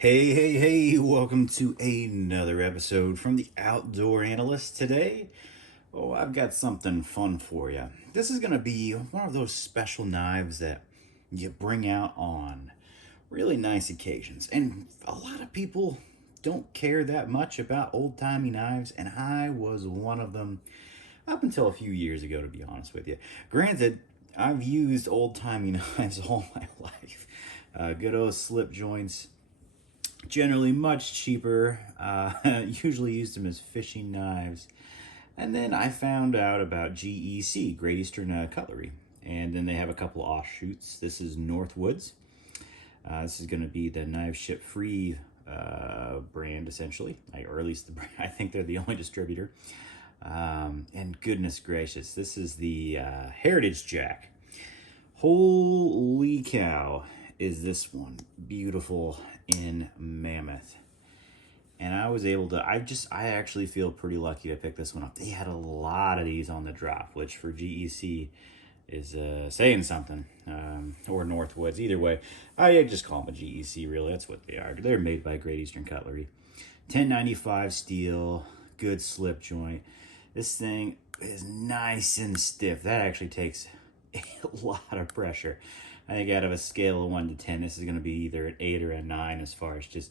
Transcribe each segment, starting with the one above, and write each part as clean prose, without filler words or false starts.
Hey, welcome to another episode from the Outdoor Analyst. Today, I've got something fun for you. This is going to be one of those special knives that you bring out on really nice occasions. And a lot of people don't care that much about old-timey knives, and I was one of them up until a few years ago, to be honest with you. Granted, I've used old-timey knives all my life. Good old slip joints, generally much cheaper. Usually used them as fishing knives. And then I found out about GEC, Great Eastern Cutlery. And then they have a couple offshoots. This is Northwoods. This is going to be the Knife Ship Free brand, essentially. Or at least I think they're the only distributor. And goodness gracious, this is the Heritage Jack. Holy cow, is this one beautiful in Mammoth. And I was able to, I actually feel pretty lucky to pick this one up. They had a lot of these on the drop, which for GEC is saying something, or Northwoods, either way. I just call them a GEC, really. That's what they are. They're made by Great Eastern Cutlery. 1095 steel, good slip joint. This thing is nice and stiff. That actually takes a lot of pressure. I think out of a scale of 1 to 10, this is going to be either an 8 or a 9 as far as just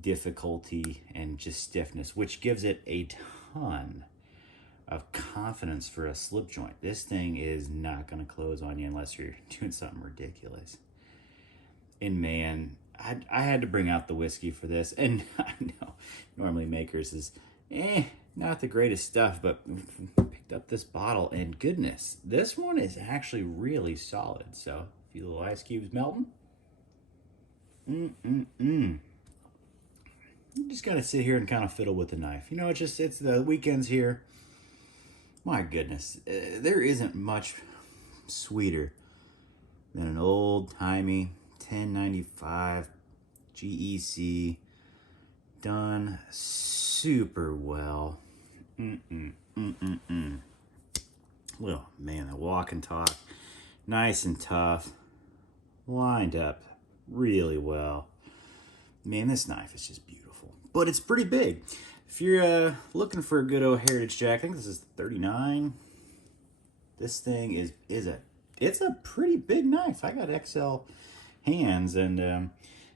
difficulty and just stiffness, which gives it a ton of confidence for a slip joint. This thing is not going to close on you unless you're doing something ridiculous. And man, I had to bring out the whiskey for this. And I know normally Makers is not the greatest stuff, but picked up this bottle and goodness, this one is actually really solid. So a few little ice cubes melting. You just gotta sit here and kind of fiddle with the knife. You know, it's the weekends here. My goodness, there isn't much sweeter than an old-timey 1095 GEC done super well. Well, man, the walk and talk, nice and tough, lined up really well. Man, this knife is just beautiful, but it's pretty big. If you're looking for a good old Heritage Jack, I think this is 39. This thing it's a pretty big knife. I got XL hands, and I'm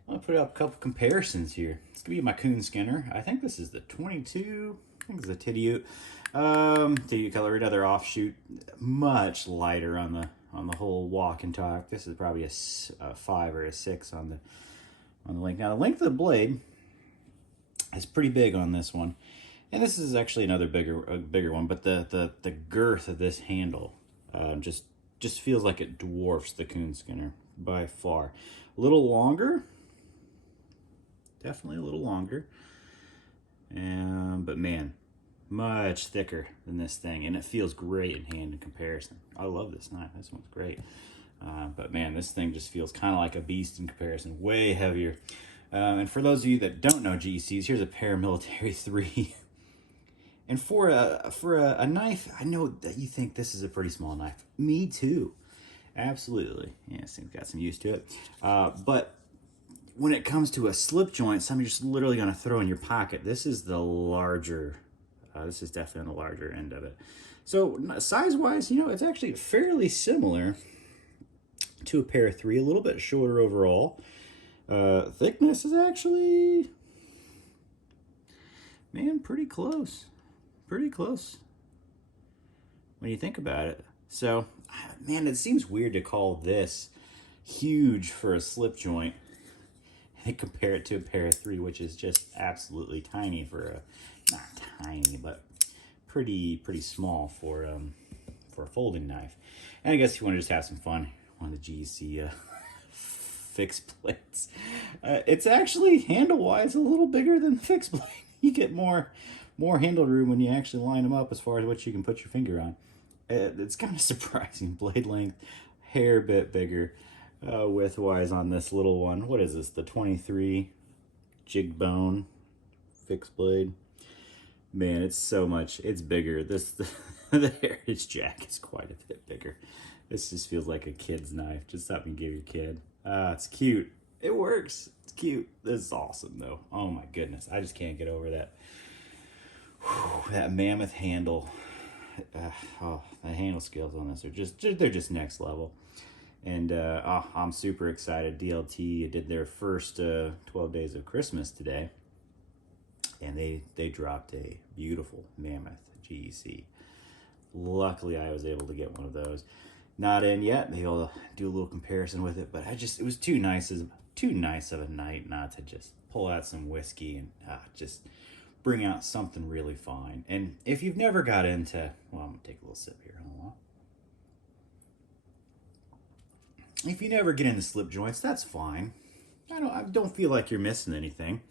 gonna put up a couple comparisons here. It's gonna be my coon skinner. I think this is the 22. I think it's a Tidiute. Tidiute color, another offshoot, much lighter on the whole walk and talk. This is probably a 5 or a 6 on the length. Now the length of the blade is pretty big on this one, and this is actually another bigger one. But the girth of this handle just feels like it dwarfs the coon skinner by far. A little longer, definitely a little longer, but man, much thicker than this thing, and it feels great in hand in comparison. I love this knife. This one's great. But man, this thing just feels kind of like a beast in comparison, way heavier. And for those of you that don't know GCs, here's a Paramilitary 3. And for a knife, I know that you think this is a pretty small knife. Me too. Absolutely. Yeah, this thing's got some use to it. But when it comes to a slip joint, something you're just literally going to throw in your pocket, this is the larger, this is definitely on the larger end of it. So size-wise, you know, it's actually fairly similar to a Para 3, a little bit shorter overall. Thickness is actually, man, pretty close. Pretty close when you think about it. So, man, it seems weird to call this huge for a slip joint and compare it to a Para 3, which is just absolutely tiny for a, not tiny, but pretty small for a folding knife. And I guess you want to just have some fun, one of the GEC fixed blades. It's actually handle-wise a little bigger than the fixed blade. You get more handle room when you actually line them up as far as what you can put your finger on. It's kind of surprising. Blade length, hair bit bigger width-wise on this little one. What is this? The 23 jig bone fixed blade. Man, it's so much. It's bigger. The Heritage Jack is quite a bit bigger. This just feels like a kid's knife. Just something you give your kid. It's cute. It works. It's cute. This is awesome though. Oh my goodness. I just can't get over that. That Mammoth handle. The handle skills on this are they're just next level. And I'm super excited. DLT did their first 12 days of Christmas today. And they dropped a beautiful Mammoth GEC. Luckily, I was able to get one of those. Not in yet. They'll do a little comparison with it, but it was too nice of a night not to just pull out some whiskey and just bring out something really fine. And if you've never got into, well, I'm gonna take a little sip here. Hold on. If you never get into slip joints, that's fine. I don't feel like you're missing anything.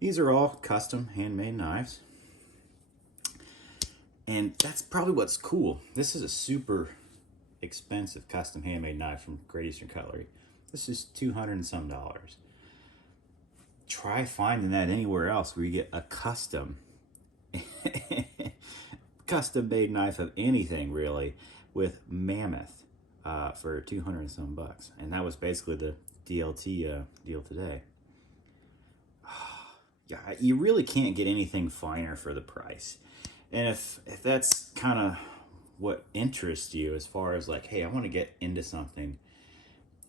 These are all custom handmade knives. And that's probably what's cool. This is a super expensive custom handmade knife from Great Eastern Cutlery. This is $200 and some. Try finding that anywhere else where you get a custom made knife of anything really with Mammoth for $200 and some. And that was basically the DLT deal today. Yeah, you really can't get anything finer for the price. And if that's kind of what interests you as far as like, hey, I want to get into something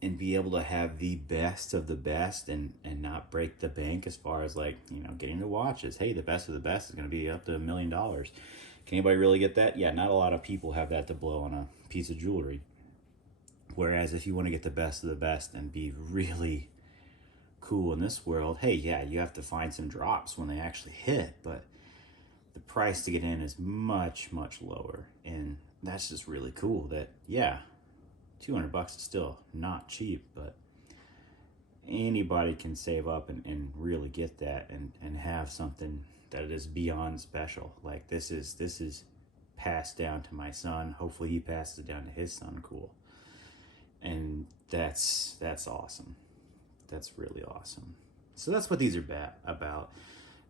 and be able to have the best of the best and not break the bank as far as like, getting the watches. Hey, the best of the best is going to be up to $1 million. Can anybody really get that? Yeah, not a lot of people have that to blow on a piece of jewelry. Whereas if you want to get the best of the best and be really cool in this world, hey, yeah, you have to find some drops when they actually hit, but the price to get in is much, much lower. And that's just really cool that, yeah, $200 is still not cheap, but anybody can save up and really get that and have something that is beyond special. Like this is passed down to my son. Hopefully he passes it down to his son. Cool. And that's awesome. That's really awesome. So that's what these are about.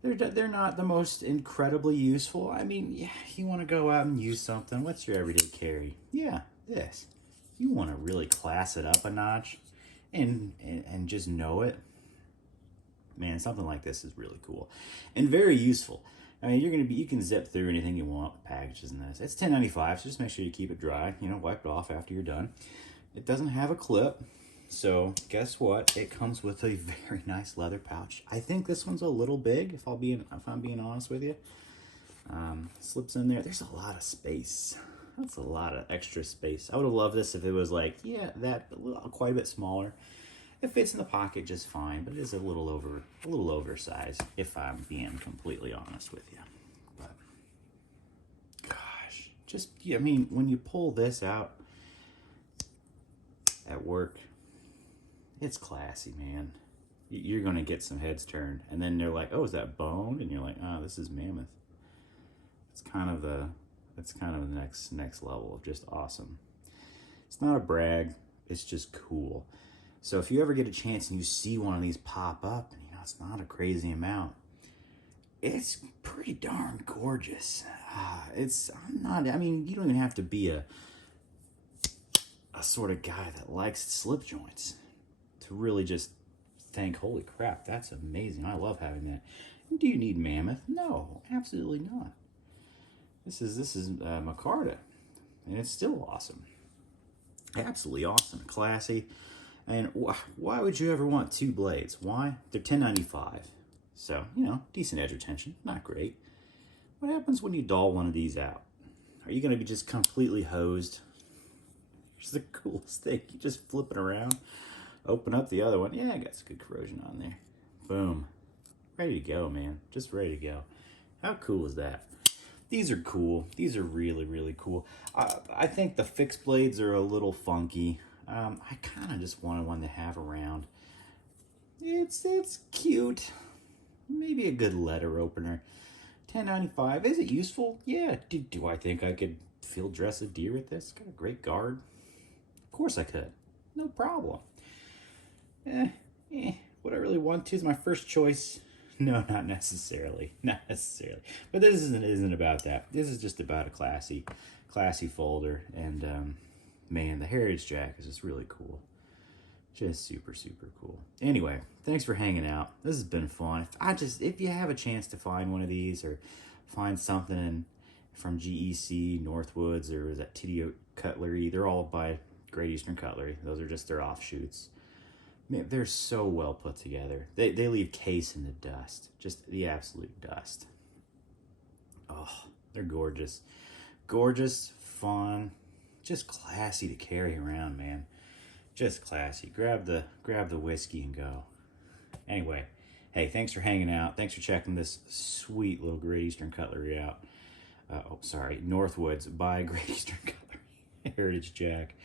They're not the most incredibly useful. I mean, yeah, you want to go out and use something. What's your everyday carry? Yeah, this. You want to really class it up a notch and just know it. Man, something like this is really cool and very useful. I mean, you can zip through anything you want with packages in this. It's $10.95, so just make sure you keep it dry. Wipe it off after you're done. It doesn't have a clip. So guess what? It comes with a very nice leather pouch. I think this one's a little big, if I'm being honest with you. Slips in there. There's a lot of space. That's a lot of extra space. I would have loved this if it was like, yeah, quite a bit smaller. It fits in the pocket just fine, but it is a little oversized, if I'm being completely honest with you. But gosh, when you pull this out at work, it's classy, man. You're gonna get some heads turned, and then they're like, "Oh, is that bone?" And you're like, "Oh, this is Mammoth." It's kind of the next level of just awesome. It's not a brag. It's just cool. So if you ever get a chance and you see one of these pop up, and it's not a crazy amount, it's pretty darn gorgeous. You don't even have to be a sort of guy that likes slip joints to really just think, holy crap, that's amazing. I love having that. Do you need Mammoth? No, absolutely not. This is Micarta, and it's still awesome. Absolutely awesome, classy. And why would you ever want two blades? Why? They're $10.95. So, decent edge retention, not great. What happens when you dull one of these out? Are you going to be just completely hosed? Here's the coolest thing. You just flip it around, open up the other one. Yeah, I got some good corrosion on there. Boom. Ready to go, man. Just ready to go. How cool is that? These are cool. These are really, really cool. I think the fixed blades are a little funky. I kind of just wanted one to have around. It's cute. Maybe a good letter opener. $10.95. Is it useful? Yeah. Do I think I could field dress a deer with this? Got a great guard. Of course I could. No problem. Would I really want to? Is my first choice? No, not necessarily. Not necessarily. But this isn't about that. This is just about a classy folder. And man, the Heritage Jack is just really cool. Just super, super cool. Anyway, thanks for hanging out. This has been fun. If you have a chance to find one of these or find something from GEC, Northwoods, or is that TD Cutlery, they're all by Great Eastern Cutlery. Those are just their offshoots. Man, they're so well put together. They leave case in the dust. Just the absolute dust. Oh, they're gorgeous. Gorgeous, fun, just classy to carry around, man. Just classy. Grab the whiskey and go. Anyway, hey, thanks for hanging out. Thanks for checking this sweet little Great Eastern Cutlery out. Northwoods by Great Eastern Cutlery. Heritage Jack.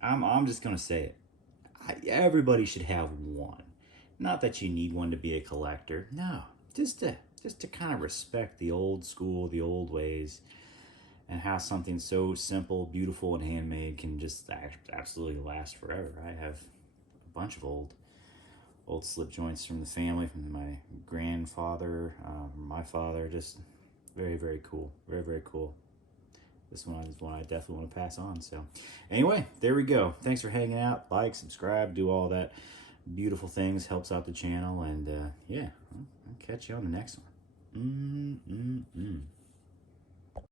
I'm just gonna say it. Everybody should have one. Not that you need one to be a collector. No, just to kind of respect the old school, the old ways, and how something so simple, beautiful, and handmade can just absolutely last forever. I have a bunch of old slip joints from the family, from my grandfather, my father. Just very, very cool. Very, very cool. This one is one I definitely want to pass on. So anyway, there we go. Thanks for hanging out. Like, subscribe, do all that beautiful things. Helps out the channel. And yeah, I'll catch you on the next one.